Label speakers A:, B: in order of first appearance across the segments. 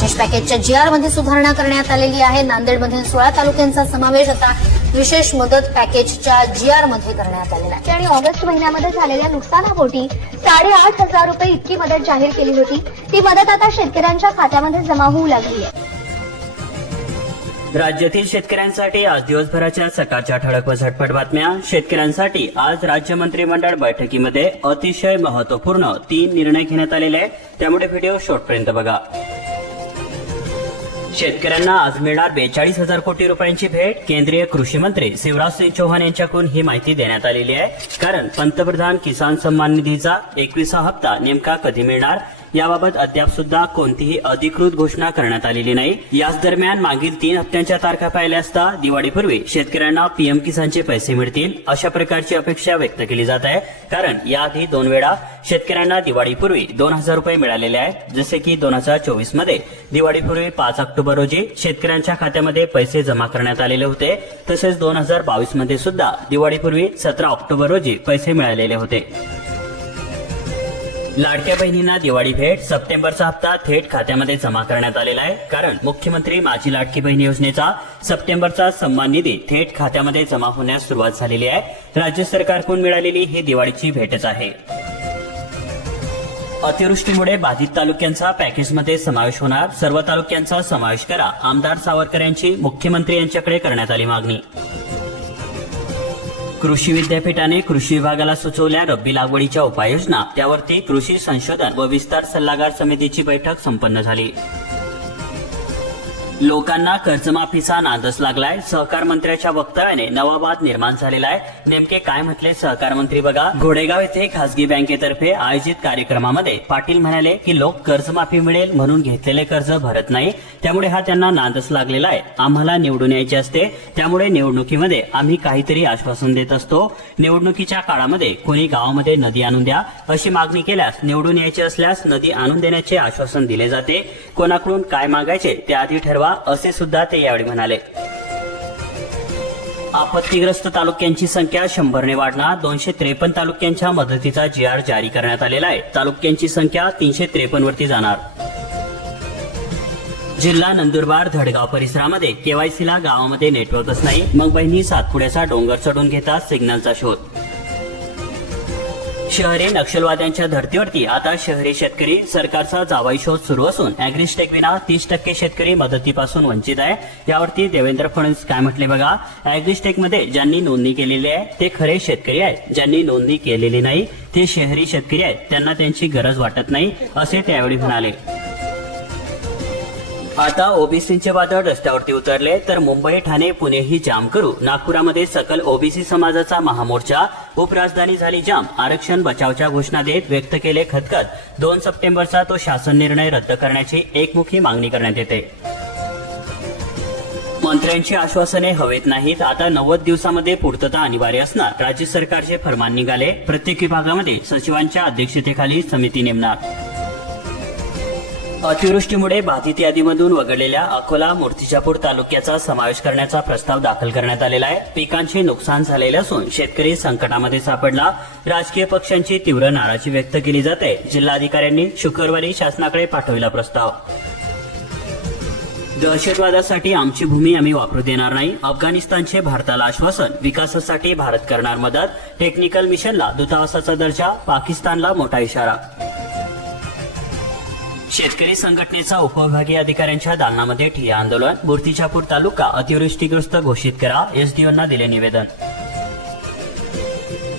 A: विशेष पॅकेजच्या जी आरमध्ये सुधारणा करण्यात आलेली आहे. नांदेडमधील सोळा तालुक्यांचा समावेश आता विशेष मदत पॅकेजच्या जी आरमध्ये करण्यात आलेला आहे.
B: आणि ऑगस्ट महिन्यामध्ये झालेल्या नुकसानापोटी साडेआठ हजार रुपये इतकी मदत जाहीर केली होती. ती मदत आता शेतकऱ्यांच्या खात्यामध्ये जमा होऊ लागली आहे.
C: राज्यातील शेतकऱ्यांसाठी आज दिवसभराच्या सकाळच्या ठळक व झटपट बातम्या. शेतकऱ्यांसाठी आज राज्य मंत्रिमंडळ बैठकीमध्ये अतिशय महत्त्वपूर्ण तीन निर्णय घेण्यात आलेले आहे त्यामुळे व्हिडिओ शेवटपर्यंत बघा. शेतकऱ्यांना आज मिळणार बेचाळीस हजार कोटी रुपयांची भेट. केंद्रीय कृषी मंत्री शिवराज सिंग चौहान यांच्याकडून ही माहिती देण्यात आलेली आहे. कारण पंतप्रधान किसान सन्मान निधीचा एकविसा हप्ता नेमका कधी मिळणार? याबाबत अद्याप सुद्धा कोणतीही अधिकृत घोषणा करण्यात आलेली नाही. याच दरम्यान मागील तीन हप्त्यांच्या तारखा पाहिल्या असता दिवाळीपूर्वी शेतकऱ्यांना पीएम किसानचे पैसे मिळतील अशा प्रकारची अपेक्षा व्यक्त केली जात आहे. कारण याआधी दोन वेळा शेतकऱ्यांना दिवाळीपूर्वी दोन हजार रुपये मिळालेले आहेत. जसे की दोन हजार चोवीसमध्ये दिवाळीपूर्वी पाच ऑक्टोबर रोजी शेतकऱ्यांच्या खात्यामध्ये पैसे जमा करण्यात आलेले होते. तसेच दोन हजार बावीसमध्ये सुद्धा दिवाळीपूर्वी सतरा ऑक्टोबर रोजी पैसे मिळालेले होते. लाडक्या बहिणींना दिवाळी भेट सप्टेंबरचा हप्ता थेट खात्यामध्ये जमा करण्यात आलेला आहे. कारण मुख्यमंत्री माझी लाडकी बहीण योजनेचा सप्टेंबरचा सन्मान निधी थेट खात्यामध्ये जमा होण्यास सुरुवात झालेली आहे. राज्य सरकारकडून मिळालेली ही दिवाळीची भेटच आहे. अतिवृष्टीमुळे बाधित तालुक्यांचा पॅकेजमध्ये समावेश होणार. सर्व तालुक्यांचा समावेश करा. आमदार सावरकर यांची मुख्यमंत्री यांच्याकडे करण्यात आली मागणी. कृषी विद्यापीठाने कृषी विभागाला सुचवल्या रब्बी लागवडीच्या उपाययोजना. त्यावरती कृषी संशोधन व विस्तार सल्लागार समितीची बैठक संपन्न झाली. लोकांना कर्जमाफीचा नादच लागलाय. सहकार मंत्र्याच्या वक्तव्याने नवा वाद निर्माण झालेला आहे. नेमके काय म्हटले सहकार मंत्री बघा. घोडेगाव येथे खासगी बँकेतर्फे आयोजित कार्यक्रमामध्ये पाटील म्हणाले की लोक कर्जमाफी मिळेल म्हणून घेतलेले कर्ज भरत नाही. त्यामुळे हा त्यांना नादच लागलेला आहे. आम्हाला निवडून यायचे असते. त्यामुळे निवडणुकीमध्ये आम्ही काहीतरी आश्वासन देत असतो. निवडणुकीच्या काळामध्ये कोणी गावामध्ये नदी आणून द्या. अशी मागणी केल्यास निवडून यायचे असल्यास नदी आणून देण्याचे आश्वासन दिले जाते. कोणाकडून काय मागायचे ते आधी ठरवा. असे सुद्धा ते यावेळी म्हणाले. आपत्तीग्रस्त तालुक्यांची संख्या शंभरने वाढणार. दोनशे त्रेपन्न तालुक्यांच्या मदतीचा जी आर जारी करण्यात आलेला आहे. तालुक्यांची संख्या तीनशे त्रेपन्न वरती जाणार. जिल्हा नंदुरबार धडगाव परिसरामध्ये केवायसीला गावामध्ये नेटवर्कच नाही. मग बहिणी सातपुड्याचा डोंगर चढून घेतात सिग्नलचा शोध. शहरी नक्षलवाद्यांच्या धर्तीवरती आता शहरी शेतकरी सरकारचा जावाई शोध सुरू असून अॅग्रिस्टेक विना तीस टक्के शेतकरी मदतीपासून वंचित आहे. यावरती देवेंद्र फडणवीस काय म्हटले बघा? अॅग्रिस्टेकमध्ये ज्यांनी नोंदणी केलेली आहे ते खरे शेतकरी आहेत. ज्यांनी नोंदणी केलेली नाही ते शहरी शेतकरी आहेत. त्यांना त्यांची गरज वाटत नाही असे त्यावेळी म्हणाले. आता ओबीसींचे वादळ रस्त्यावरती उतरले तर मुंबई ठाणे पुणे ही जाम करू. नागपुरामध्ये सकल ओबीसी समाजाचा महामोर्चा उपराजधानी झाली जाम. आरक्षण बचावच्या घोषणा देत व्यक्त केले खतखत. दोन सप्टेंबरचा तो शासन निर्णय रद्द करण्याची एकमुखी मागणी करण्यात येते. मंत्र्यांची आश्वासने हवेत नाहीत. आता नव्वद दिवसामध्ये पूर्तता अनिवार्य असणार. राज्य सरकारचे फरमान निघाले. प्रत्येक विभागामध्ये सचिवांच्या अध्यक्षतेखाली समिती नेमणार. अतिवृष्टीमुळे बाधित यादीमधून वगळलेल्या अकोला मूर्तिजापूर तालुक्याचा समावेश करण्याचा प्रस्ताव दाखल करण्यात आलेला आहे. पिकांचे नुकसान झालेले असून शेतकरी संकटामध्ये सापडला. राजकीय पक्षांची तीव्र नाराजी व्यक्त केली जाते. जिल्हाधिकाऱ्यांनी शुक्रवारी शासनाकडे पाठविला प्रस्ताव. दहशतवादासाठी आमची भूमी आम्ही वापरू देणार नाही. अफगाणिस्तानचे भारताला आश्वासन. विकासासाठी भारत करणार मदत. टेक्निकल मिशनला दूतावासाचा दर्जा. पाकिस्तानला मोठा इशारा. शेतकरी संघटनेचा उपविभागीय अधिकाऱ्यांच्या दालनामध्ये ठिय्या आंदोलन. मूर्तिजापूर तालुका अतिवृष्टीग्रस्त घोषित करा एसडीओंना दिले निवेदन.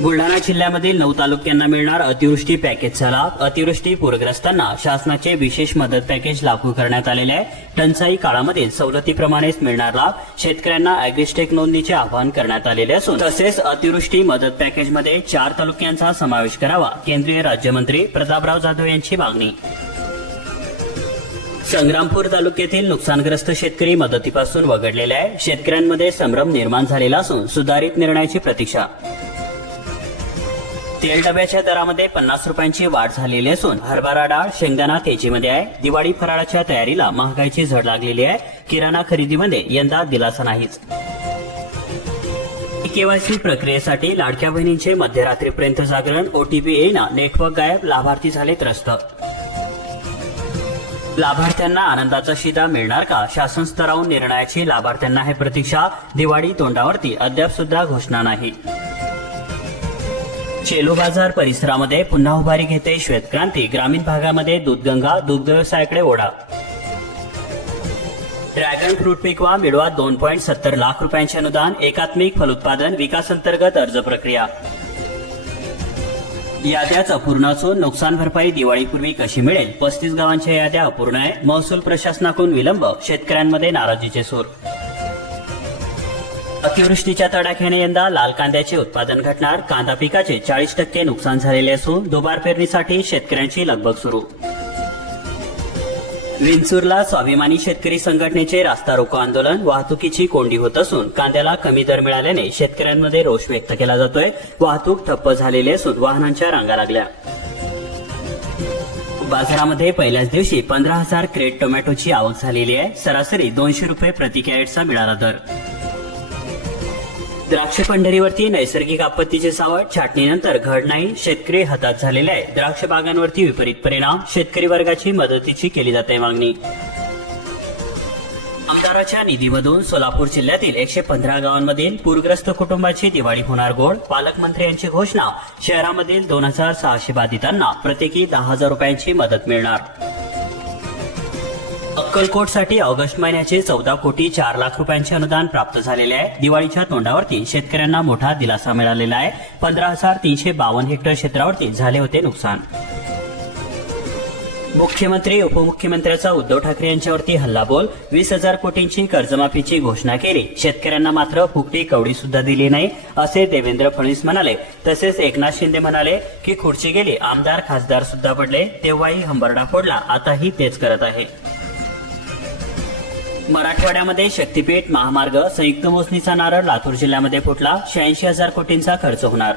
C: बुलढाणा जिल्ह्यामधील नऊ तालुक्यांना मिळणार अतिवृष्टी पॅकेजचा लाभ अतिवृष्टी पूरग्रस्तांना शासनाचे विशेष मदत पॅकेज लागू करण्यात आलेले आहे. टंचाई काळामध्ये सवलतीप्रमाणेच मिळणार लाभ. शेतकऱ्यांना अॅग्रिस्टेक नोंदणीचे आवाहन करण्यात आलेले असून तसेच अतिवृष्टी मदत पॅकेजमध्ये चार तालुक्यांचा समावेश करावा. केंद्रीय राज्यमंत्री प्रतापराव जाधव यांची मागणी. संग्रामपूर तालुक्यातील नुकसानग्रस्त शेतकरी मदतीपासून वगळलेले आहे. शेतकऱ्यांमध्ये संभ्रम निर्माण झालेला असून सुधारित निर्णयाची प्रतीक्षा. तेल डब्याच्या दरामध्ये पन्नास रुपयांची वाढ झालेली असून हरभरा डाळ शेंगदाणा तेजीमध्ये आहे. दिवाळी फराळाच्या तयारीला महागाईची झड लागलेली आहे. किराणा खरेदीमध्ये यंदा दिलासा नाहीच. केवायसी प्रक्रियेसाठी लाडक्या बहिणींचे मध्यरात्रीपर्यंत जागरण ओटीपी येईना नेटवर्क गायब लाभार्थी झाले त्रस्त लाभार्थ्यांना आनंदाचा शिदा मिळणार का? शासन स्तरावरून निर्णयाची लाभार्थ्यांना हे प्रतीक्षा. दिवाळी तोंडावरती अद्याप सुद्धा घोषणा नाही. चेलू बाजार परिसरामध्ये पुन्हा उभारी घेते श्वेतक्रांती. ग्रामीण भागामध्ये दूधगंगा दुग्ध व्यवसायाकडे ओढा. ड्रॅगन फ्रूट पिकवा मिळवा दोन पॉईंट सत्तर लाख रुपयांचे अनुदान. एकात्मिक फलोत्पादन विकास अंतर्गत अर्ज प्रक्रिया. याद्याच अपूर्ण असून नुकसान भरपाई दिवाळीपूर्वी कशी मिळेल? पस्तीस गावांच्या याद्या अपूर्ण आहे महसूल प्रशासनाकडून विलंब शेतकऱ्यांमध्ये नाराजीचे सूर. अतिवृष्टीच्या तडाख्याने यंदा लाल कांद्याचे उत्पादन घटणार. कांदा पिकाचे चाळीस टक्के नुकसान झालेले असून दुबार पेरणीसाठी शेतकऱ्यांची लगबग सुरू. विंचूरला स्वाभिमानी शेतकरी संघटनेचे रास्ता रोको आंदोलन वाहतुकीची कोंडी होत असून कांद्याला कमी दर मिळाल्याने शेतकऱ्यांमध्ये रोष व्यक्त केला जातोय. वाहतूक ठप्प झालेली असून वाहनांच्या रांगा लागल्या. बाजारामध्ये पहिल्याच दिवशी पंधरा हजार क्रेट टोमॅटोची आवक झालेली आहे. सरासरी दोनशे रुपये प्रति कॅरेटचा मिळाला दर. द्राक्ष पंढरीवरती नैसर्गिक आपत्तीचे सावट छाटणीनंतर घड नाही शेतकरी हातात झालेले आहे द्राक्ष बागांवरती विपरीत परिणाम शेतकरी वर्गाची मदतीची केली जाते मागणी. आमदाराच्या निधीमधून सोलापूर जिल्ह्यातील एकशे पंधरा गावांमधील पूरग्रस्त कुटुंबाची दिवाळी होणार गोड पालकमंत्री यांची घोषणा शहरामधील दोन हजार सहाशे बाधितांना प्रत्येकी दहा हजार रुपयांची मदत मिळणार. अक्कलकोटसाठी ऑगस्ट महिन्याचे चौदा कोटी चार लाख रुपयांचे अनुदान प्राप्त झालेले आहे. दिवाळीच्या तोंडावरती शेतकऱ्यांना मोठा दिलासा मिळालेला आहे. पंधरा हजार तीनशे बावन्न हेक्टर क्षेत्रावरती झाले होते नुकसान. मुख्यमंत्री उपमुख्यमंत्र्याचा उद्धव ठाकरे यांच्यावरती हल्लाबोल. वीस हजार कोटींची कर्जमाफीची घोषणा केली. शेतकऱ्यांना मात्र फुकटी कवडी सुद्धा दिली नाही असे देवेंद्र फडणवीस म्हणाले. तसेच एकनाथ शिंदे म्हणाले की खुर्ची गेली आमदार खासदार सुद्धा पडले तेव्हाही हंबरडा फोडला आताही तेच करत आहे. मराठवाड्यामध्ये शक्तीपीठ महामार्ग संयुक्त मोसणीचा नारळ लातूर जिल्ह्यामध्ये फुटला. शहाऐंशी हजार कोटींचा खर्च होणार.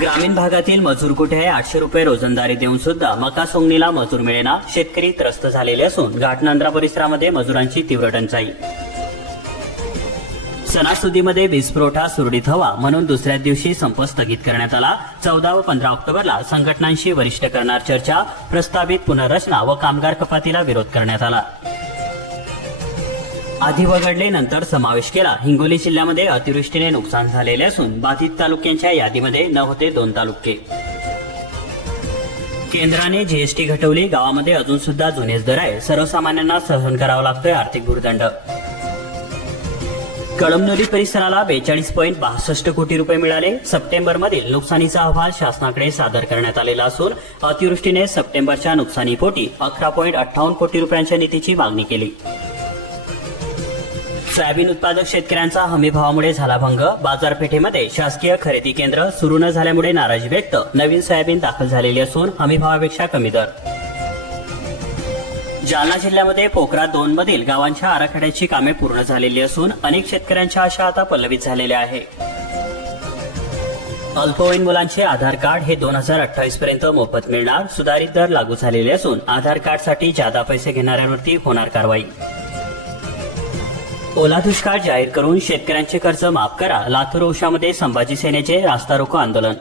C: ग्रामीण भागातील मजूर कुठे आहे? आठशे रुपये रोजंदारी देऊन सुद्धा मका सोंगणीला मजूर मिळेना. शेतकरी त्रस्त झालेले असून घाटनांद्रा परिसरामध्ये मजुरांची तीव्र टंचाई. सणासुदीमध्ये वीज पुरवठा सुरळीत हवा म्हणून दुसऱ्या दिवशी संप स्थगित करण्यात आला. चौदा व पंधरा ऑक्टोबरला संघटनांशी वरिष्ठ करणार चर्चा प्रस्तावित पुनर्रचना व कामगार कपातीला विरोध करण्यात आला. आधी वगळले नंतर समावेश केला. हिंगोली जिल्ह्यामध्ये अतिवृष्टीने नुकसान झालेले असून बाधित तालुक्यांच्या यादीमध्ये न होते दोन तालुके. केंद्राने जीएसटी घटवली. गावामध्ये अजून सुद्धा जुनेच दर आहे सर्वसामान्यांना सहन करावा लागतोय आर्थिक भूर्दंड. कळमनुरी परिसराला बेचाळीस पॉईंट बासष्ट कोटी रुपये मिळाले. सप्टेंबर मधील नुकसानीचा अहवाल शासनाकडे सादर करण्यात आलेला असून अतिवृष्टीने सप्टेंबरच्या नुकसानीपोटी अकरा पॉईंट अठ्ठावन्न कोटी रुपयांच्या निधीची मागणी केली. सोयाबीन उत्पादक शेतकऱ्यांचा हमी भावामुळे झाला भंग. बाजारपेठेमध्ये शासकीय खरेदी केंद्र सुरू न झाल्यामुळे नाराजी व्यक्त. नवीन सोयाबीन दाखल झालेली असून हमी भावापेक्षा कमी दर. जालना जिल्ह्यामध्ये पोखरा दोन मधील गावांच्या आराखड्याची कामे पूर्ण झालेली असून अनेक शेतकऱ्यांच्या आशा आता पल्लवित झालेल्या आहे. अल्पवयीन मुलांचे आधार कार्ड हे दोन हजार अठ्ठावीस पर्यंत मोफत मिळणार सुधारित दर लागू झालेले असून आधार कार्डसाठी जादा पैसे घेणाऱ्यांवरती होणार कारवाई. ओला दुष्काळ जाहीर करून शेतकऱ्यांचे कर्ज माफ करा लातूर औषामध्ये संभाजी सेनेचे रास्ता रोको आंदोलन.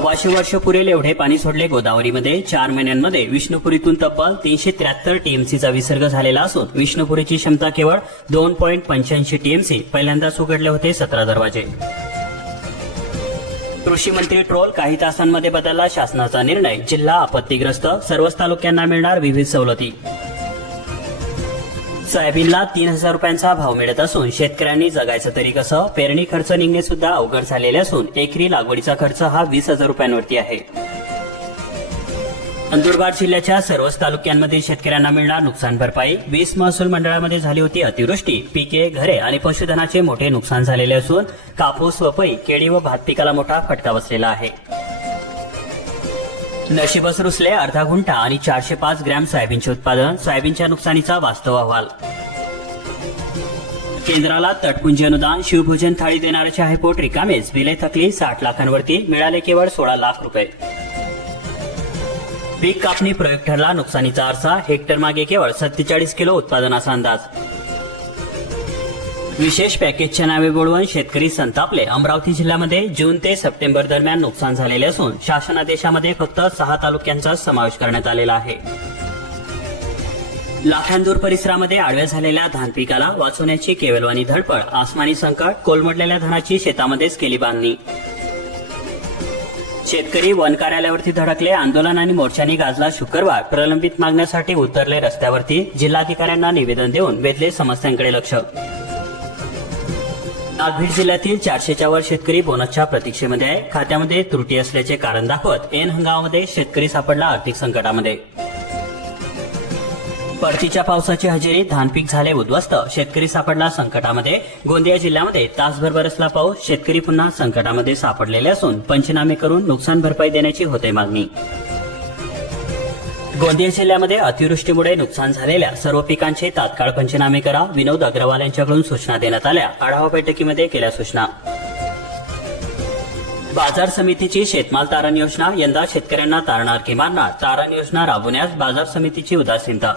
C: सव्वाशे वर्ष पुरेल एवढे पाणी सोडले गोदावरीमध्ये. चार महिन्यांमध्ये विष्णुपुरीतून तब्बल तीनशे त्र्याहत्तर टीएमसीचा विसर्ग झालेला असून विष्णुपुरीची क्षमता केवळ दोन पॉईंट पंच्याऐंशी टीएमसी पहिल्यांदाच उघडले होते सतरा दरवाजे. कृषी मंत्री ट्रोल काही तासांमध्ये बदलला शासनाचा निर्णय. जिल्हा आपत्तीग्रस्त सर्वच तालुक्यांना मिळणार विविध सवलती. सोयाबीनला तीन हजार रुपयांचा भाव मिळत असून शेतकऱ्यांनी जगायचं तरी कसं? पेरणी खर्च निघणे सुद्धा अवघड झालेले असून एकरी लागवडीचा खर्च हा वीस हजार रुपयांवरती आहे. नंदुरबार जिल्ह्याच्या सर्वच तालुक्यांमधील शेतकऱ्यांना मिळणार नुकसान भरपाई. वीस महसूल मंडळामध्ये झाली होती अतिवृष्टी. पिके घरे आणि पशुधनाचे मोठे नुकसान झालेले असून कापूस वपई केळी व भात पिकाला मोठा फटका बसलेला आहे. नशिबस रुसले अर्धा गुंठा आणि चारशे पाच ग्रॅम सोयाबीनचे उत्पादन. सोयाबीनच्या नुकसानीचा वास्तव अहवाल. केंद्राला तटपुंजी अनुदान शिवभोजन थाळी देणाऱ्याचे आहे रिकामेच. विले थकली साठ लाखांवरती मिळाले केवळ सोळा लाख रुपये. पीक कापणी प्रयोग ठरला नुकसानीचा आरसा. हेक्टर मागे केवळ सत्तेचाळीस किलो उत्पादनाचा अंदाज. विशेष पॅकेजच्या नावे बोलवून शेतकरी संतापले. अमरावती जिल्ह्यामध्ये जून ते सप्टेंबर दरम्यान नुकसान झालेले असून शासनादेशामध्ये फक्त सहा तालुक्यांचा समावेश करण्यात आलेला आहे. लाखांदूर परिसरामध्ये आडव्या झालेल्या धान पिकाला वाचवण्याची केवलवानी धडपड आसमानी संकट कोलमडलेल्या धानाची शेतामध्येच केली बांधणी. शेतकरी वन कार्यालयावरती धडकले आंदोलन आणि मोर्चाने गाजला शुक्रवार. प्रलंबित मागण्यासाठी उतरले रस्त्यावरती जिल्हाधिकाऱ्यांना निवेदन देऊन वेधले समस्यांकडे लक्ष. नागभीड जिल्ह्यातील चारशेच्या वर शेतकरी बोनसच्या प्रतीक्षेमध्ये आहे खात्यामध्ये त्रुटी असल्याचे कारण दाखवत एन हंगामामध्ये शेतकरी सापडला आर्थिक संकटामध्ये. परतीच्या पावसाची हजेरी धानपीक झाले उद्ध्वस्त शेतकरी सापडला संकटामध्ये. गोंदिया जिल्ह्यामध्ये तासभर बरसला पाऊस शेतकरी पुन्हा संकटामध्ये सापडलेले असून पंचनामे करून नुकसान भरपाई देण्याची होते मागणी. गोंदिया जिल्ह्यामध्ये अतिवृष्टीमुळे नुकसान झालेल्या सर्व पिकांचे तात्काळ पंचनामे करा विनोद अग्रवाल यांच्याकडून सूचना देण्यात आल्या. आढावा बैठकीमध्ये केल्या सूचना. बाजार समितीची शेतमाल तारण योजना यंदा शेतकऱ्यांना तारणार की तारण योजना राबवण्यास बाजार समितीची उदासीनता.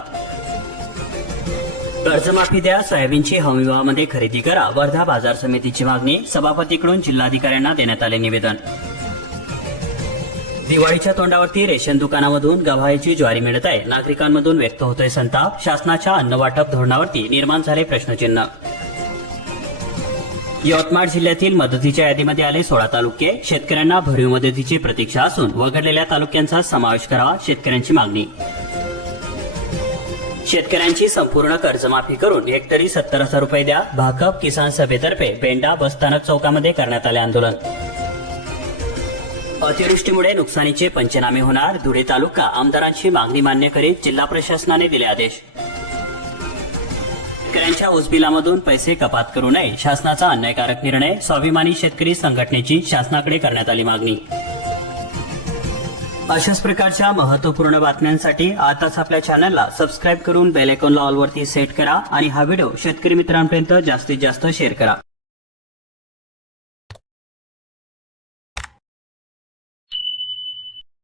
C: कर्जमाफी द्या सोयाबीनची हमीभावामध्ये खरेदी करा वर्धा बाजार समितीची मागणी सभापतीकडून जिल्हाधिकाऱ्यांना देण्यात आले निवेदन. दिवाळीच्या तोंडावरती रेशन दुकानामधून गव्हाळीची ज्वारी मिळत आहे. नागरिकांमधून व्यक्त होतोय संताप. शासनाच्या अन्न वाटप धोरणावरती निर्माण झाले प्रश्नचिन्ह. यवतमाळ जिल्ह्यातील मदतीच्या यादीमध्ये आले सोळा तालुके. शेतकऱ्यांना भरीव मदतीची प्रतीक्षा असून वगळलेल्या तालुक्यांचा समावेश करावा शेतकऱ्यांची मागणी. शेतकऱ्यांची संपूर्ण कर्जमाफी करून हेक्टरी सत्तर हजार रुपये द्या. भाकप किसान सभेतर्फे बेंडा बसस्थानक चौकामध्ये करण्यात आले आंदोलन. अतिवृष्टीमुळे नुकसानीचे पंचनामे होणार. धुळे तालुका आमदारांची मागणी मान्य करीत जिल्हा प्रशासनाने दिले आदेश. शेतकऱ्यांच्या ऊसबिलामधून पैसे कपात करू नये. शासनाचा अन्यायकारक निर्णय. स्वाभिमानी शेतकरी संघटनेची शासनाकडे करण्यात आली मागणी. अशाच प्रकारच्या महत्त्वपूर्ण बातम्यांसाठी आताच आपल्या चॅनलला सबस्क्राईब करून बेल आयकॉनला ऑलवरती सेट करा आणि हा व्हिडिओ शेतकरी मित्रांपर्यंत जास्तीत जास्त शेअर करा.